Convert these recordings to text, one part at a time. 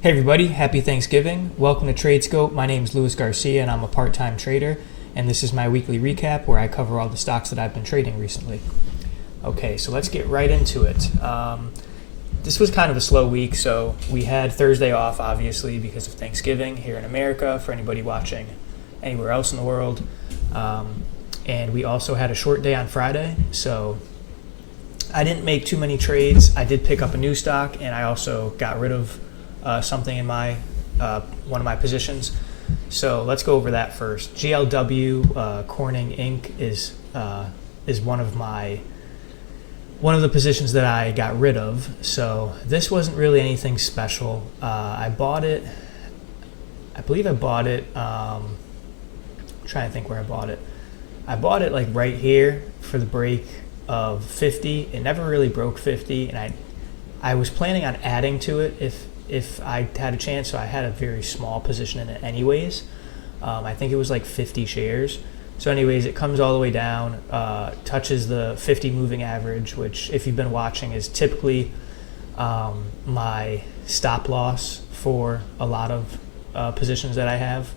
Hey everybody, happy Thanksgiving. Welcome to TradeScope. My name is Luis Garcia and I'm a part-time trader, and this is my weekly recap where I cover all the stocks that I've been trading recently. Okay, so let's get right into it. This was kind of a slow week, so we had Thursday off obviously because of Thanksgiving here in America for anybody watching anywhere else in the world. And we also had a short day on Friday, so I didn't make too many trades. I did pick up a new stock and I also got rid of something in my one of my positions. So let's go over that first. GLW Corning Inc. is one of the positions that I got rid of. So this wasn't really anything special. I bought it. I believe I bought it. I'm trying to think where I bought it. I bought it like right here for the break of 50. It never really broke 50, and I was planning on adding to it if I had a chance, so I had a very small position in it anyways. I think it was like 50 shares. So anyways, it comes all the way down, touches the 50 moving average, which if you've been watching is typically my stop loss for a lot of positions that I have,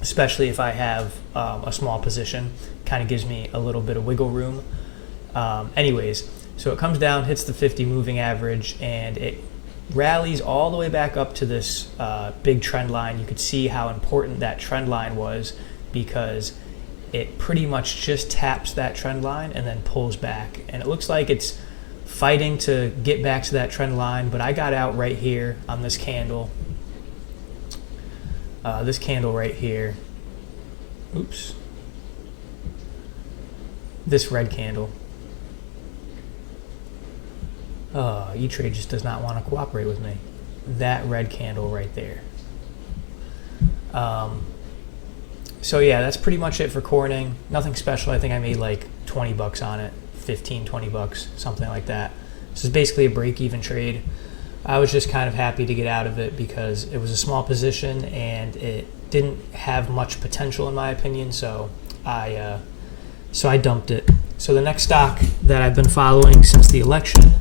especially if I have a small position. Kind of gives me a little bit of wiggle room. Anyways, so it comes down, hits the 50 moving average, and it rallies all the way back up to this big trend line. You could see how important that trend line was because it pretty much just taps that trend line and then pulls back. And it looks like it's fighting to get back to that trend line, but I got out right here on this candle. This candle right here. Oops. This red candle. E-Trade just does not want to cooperate with me. That red candle right there. So yeah, that's pretty much it for Corning. Nothing special. I think I made like 20 bucks on it, 15, 20 bucks, something like that. This is basically a break-even trade. I was just kind of happy to get out of it because it was a small position and it didn't have much potential in my opinion, so I dumped it. So the next stock that I've been following since the election,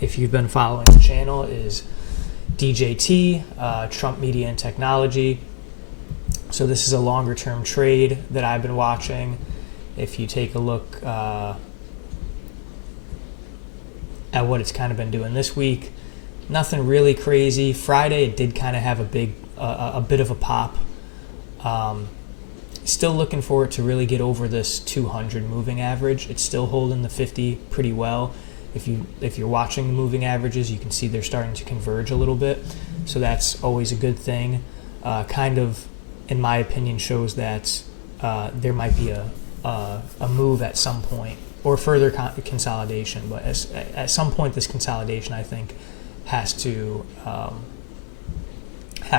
if you've been following the channel, is DJT, Trump Media and Technology. So this is a longer term trade that I've been watching. If you take a look at what it's kind of been doing this week, nothing really crazy. Friday it did kind of have a bit of a pop. Still looking for it to really get over this 200 moving average. It's still holding the 50 pretty well. If you're watching the moving averages, you can see they're starting to converge a little bit. So that's always a good thing. Kind of, in my opinion, shows that there might be a move at some point or further consolidation. But at some point, this consolidation, I think, has to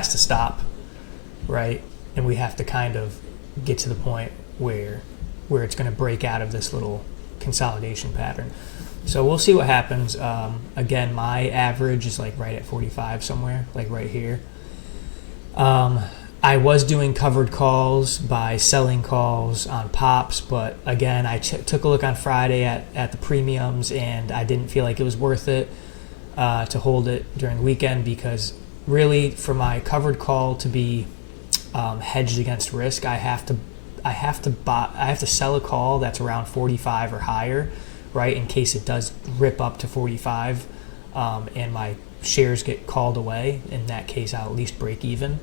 stop, right? And we have to kind of get to the point where it's going to break out of this little consolidation pattern. So we'll see what happens. Again, my average is like right at 45 somewhere, like right here. I was doing covered calls by selling calls on pops, but again, I took a look on Friday at the premiums, and I didn't feel like it was worth it to hold it during the weekend because really, for my covered call to be hedged against risk, I have to sell a call that's around 45 or higher, right, in case it does rip up to 45 and my shares get called away. In that case, I'll at least break even.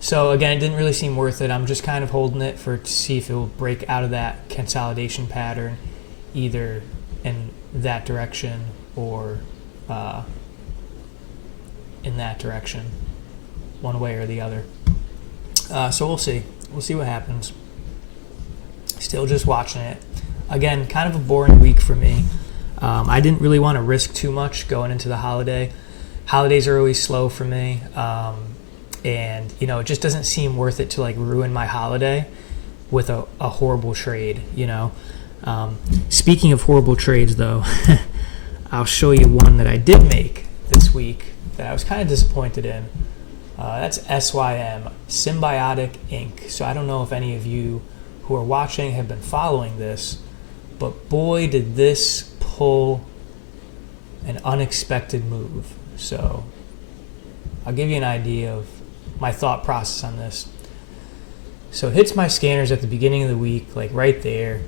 So again, it didn't really seem worth it. I'm just kind of holding it to see if it will break out of that consolidation pattern, either in that direction or in that direction, one way or the other. So we'll see. We'll see what happens. Still just watching it. Again, kind of a boring week for me. I didn't really want to risk too much going into the holiday. Holidays are always slow for me. And, it just doesn't seem worth it to like ruin my holiday with a horrible trade, Speaking of horrible trades, though, I'll show you one that I did make this week that I was kind of disappointed in. That's SYM, Symbiotic Inc. So I don't know if any of you who are watching have been following this, but boy, did this pull an unexpected move. So I'll give you an idea of my thought process on this. So it hits my scanners at the beginning of the week, like right there.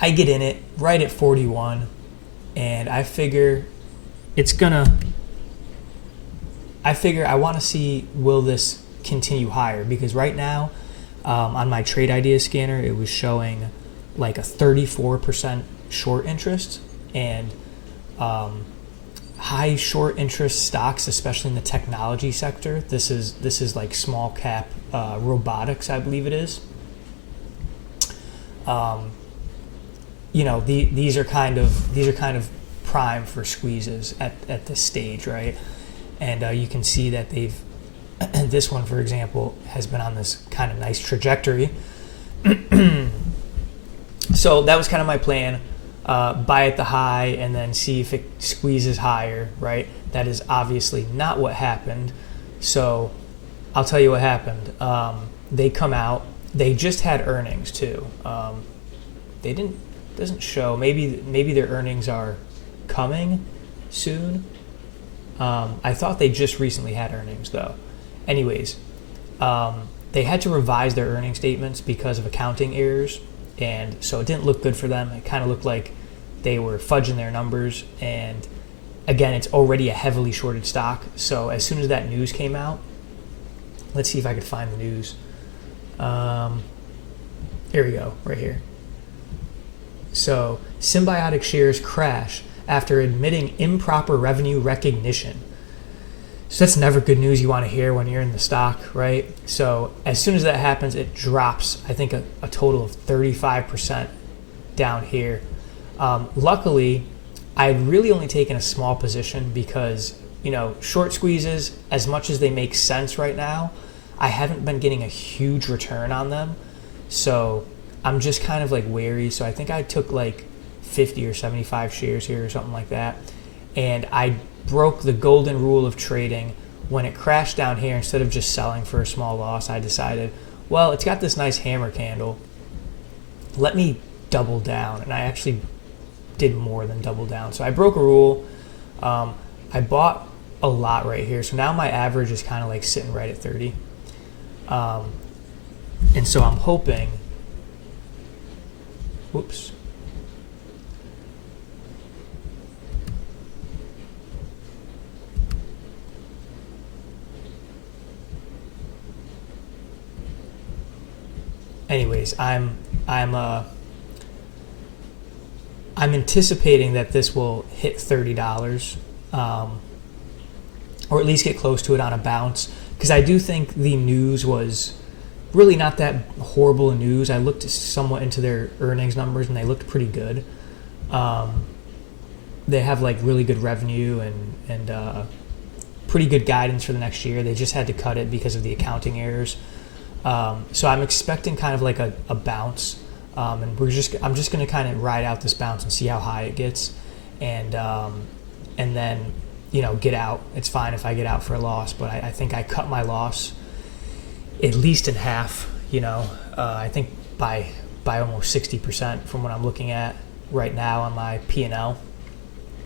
I get in it right at 41, and I figure I want to see, will this continue higher? Because right now, on my trade idea scanner, it was showing like a 34% short interest, and high short interest stocks, especially in the technology sector. This is like small cap robotics, I believe it is. These are kind of prime for squeezes at this stage, right? And you can see that they've this one, for example, has been on this kind of nice trajectory. So that was kind of my plan. Buy at the high and then see if it squeezes higher, right? That is obviously not what happened. So I'll tell you what happened. They come out. They just had earnings too. Doesn't show. Maybe their earnings are coming soon. I thought they just recently had earnings though. Anyways, they had to revise their earnings statements because of accounting errors, and so it didn't look good for them. It kind of looked like they were fudging their numbers, and again, it's already a heavily shorted stock. So as soon as that news came out, let's see if I could find the news. Here we go, right here. So Symbiotic shares crash after admitting improper revenue recognition. So that's never good news you want to hear when you're in the stock, right? So as soon as that happens, it drops, I think, a total of 35% down here. Luckily, I've really only taken a small position because, short squeezes, as much as they make sense right now, I haven't been getting a huge return on them. So I'm just kind of like wary. So I think I took like 50 or 75 shares here or something like that. And I broke the golden rule of trading. When it crashed down here, instead of just selling for a small loss, I decided, well, it's got this nice hammer candle. Let me double down. And I actually did more than double down. So I broke a rule. I bought a lot right here. So now my average is kind of like sitting right at 30. And so I'm hoping, whoops. Anyways, I'm anticipating that this will hit $30, or at least get close to it on a bounce, because I do think the news was really not that horrible news. I looked somewhat into their earnings numbers, and they looked pretty good. They have like really good revenue and pretty good guidance for the next year. They just had to cut it because of the accounting errors. So I'm expecting kind of like a bounce, and I'm just going to kind of ride out this bounce and see how high it gets, and then get out. It's fine if I get out for a loss, but I think I cut my loss at least in half. I think by almost 60% from what I'm looking at right now on my P&L.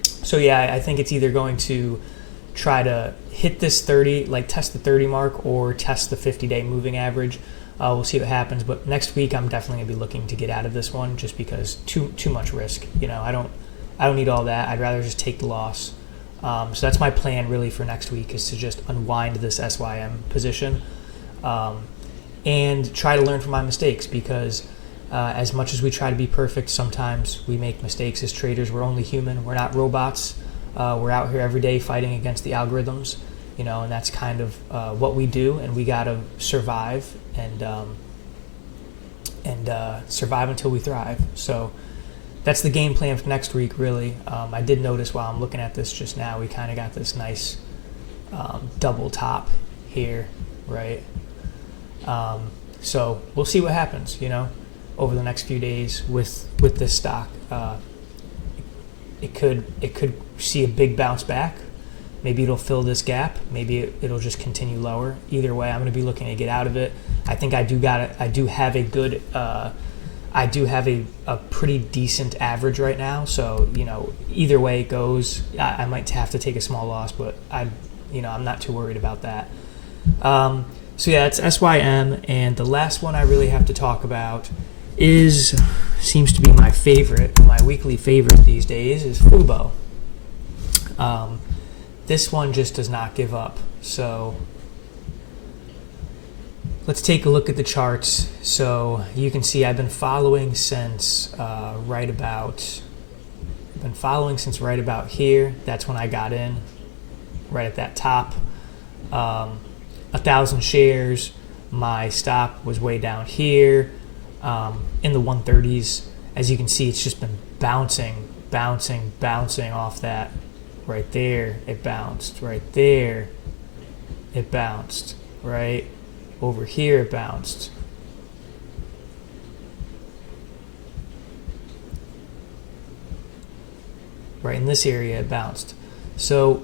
So yeah, I think it's either going to try to hit this 30, like test the 30 mark, or test the 50-day moving average. We'll see what happens. But next week, I'm definitely gonna be looking to get out of this one, just because too much risk. I don't need all that. I'd rather just take the loss. So that's my plan really for next week, is to just unwind this SYM position, and try to learn from my mistakes, because as much as we try to be perfect, sometimes we make mistakes as traders. We're only human. We're not robots. We're out here every day fighting against the algorithms, and that's kind of what we do, and we gotta survive and survive until we thrive. So that's the game plan for next week, really. I did notice while I'm looking at this just now, we kind of got this nice double top here, right? So we'll see what happens, over the next few days with this stock. It could see a big bounce back. Maybe it'll fill this gap. Maybe it'll just continue lower. Either way, I'm going to be looking to get out of it. I think I do have a pretty decent average right now. So either way it goes, I might have to take a small loss, but I'm not too worried about that. So yeah, it's SYM, and the last one I really have to talk about seems to be my weekly favorite these days, is FUBO. This one just does not give up. So let's take a look at the charts. So you can see I've been following since right about here. That's when I got in, right at that top. 1,000 shares. My stop was way down here, in the 130s. As you can see, it's just been bouncing off that. Right there, it bounced. Right there, it bounced. Right over here, it bounced. Right in this area, it bounced. So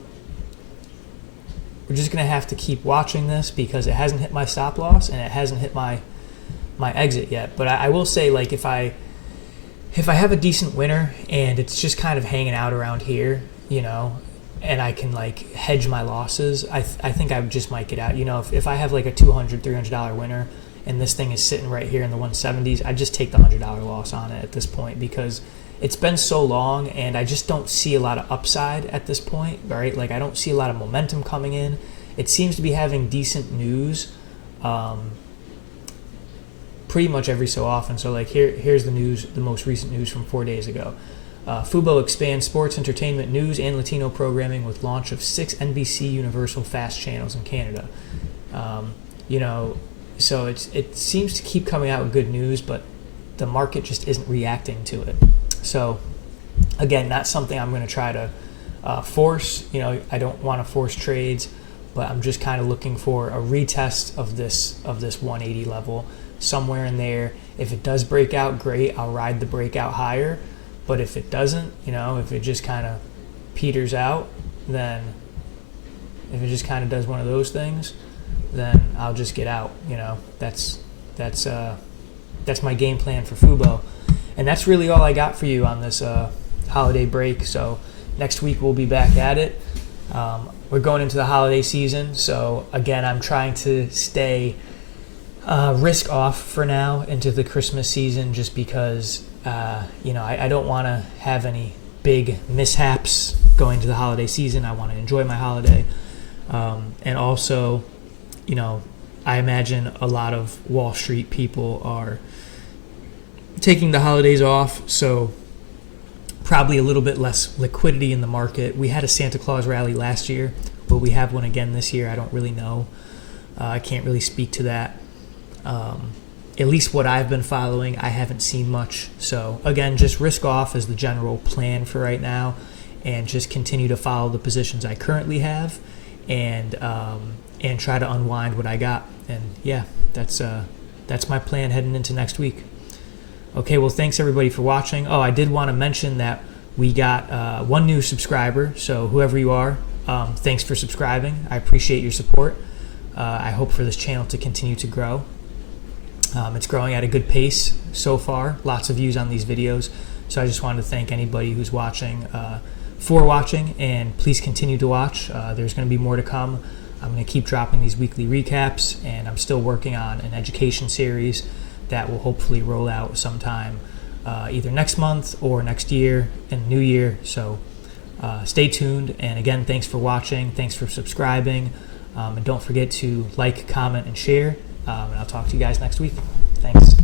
we're just going to have to keep watching this, because it hasn't hit my stop loss and it hasn't hit my exit yet. But I will say, like, if I have a decent winner and it's just kind of hanging out around here, and I can like hedge my losses, I think I just might get out. If I have like a $200, $300 winner and this thing is sitting right here in the 170s, I just take the $100 loss on it at this point, because it's been so long and I just don't see a lot of upside at this point, right? Like, I don't see a lot of momentum coming in. It seems to be having decent news pretty much every so often. So like here's the news, the most recent news from 4 days ago. FUBO expands sports, entertainment, news, and Latino programming with launch of 6 NBC Universal Fast channels in Canada. So it seems to keep coming out with good news, but the market just isn't reacting to it. So again, not something I'm going to try to force. I don't want to force trades, but I'm just kind of looking for a retest of this 180 level, somewhere in there. If it does break out, great, I'll ride the breakout higher. But if it doesn't, if it just kind of peters out, then if it just kind of does one of those things, then I'll just get out. That's my game plan for FUBO. And that's really all I got for you on this holiday break. So next week we'll be back at it. We're going into the holiday season. So again, I'm trying to stay risk off for now into the Christmas season, just because I don't want to have any big mishaps going to the holiday season. I want to enjoy my holiday. And also, I imagine a lot of Wall Street people are taking the holidays off, so probably a little bit less liquidity in the market. We had a Santa Claus rally last year. Will we have one again this year? I don't really know. I can't really speak to that. At least what I've been following, I haven't seen much. So again, just risk off is the general plan for right now, and just continue to follow the positions I currently have, and try to unwind what I got. And yeah, that's my plan heading into next week. Okay, well, thanks everybody for watching. Oh, I did want to mention that we got one new subscriber. So whoever you are, thanks for subscribing. I appreciate your support. I hope for this channel to continue to grow. It's growing at a good pace so far. Lots of views on these videos. So I just wanted to thank anybody who's watching for watching, and please continue to watch. There's going to be more to come. I'm going to keep dropping these weekly recaps, and I'm still working on an education series that will hopefully roll out sometime either next month or next year in the new year. So stay tuned. And again, thanks for watching. Thanks for subscribing. And don't forget to like, comment, and share. And I'll talk to you guys next week. Thanks.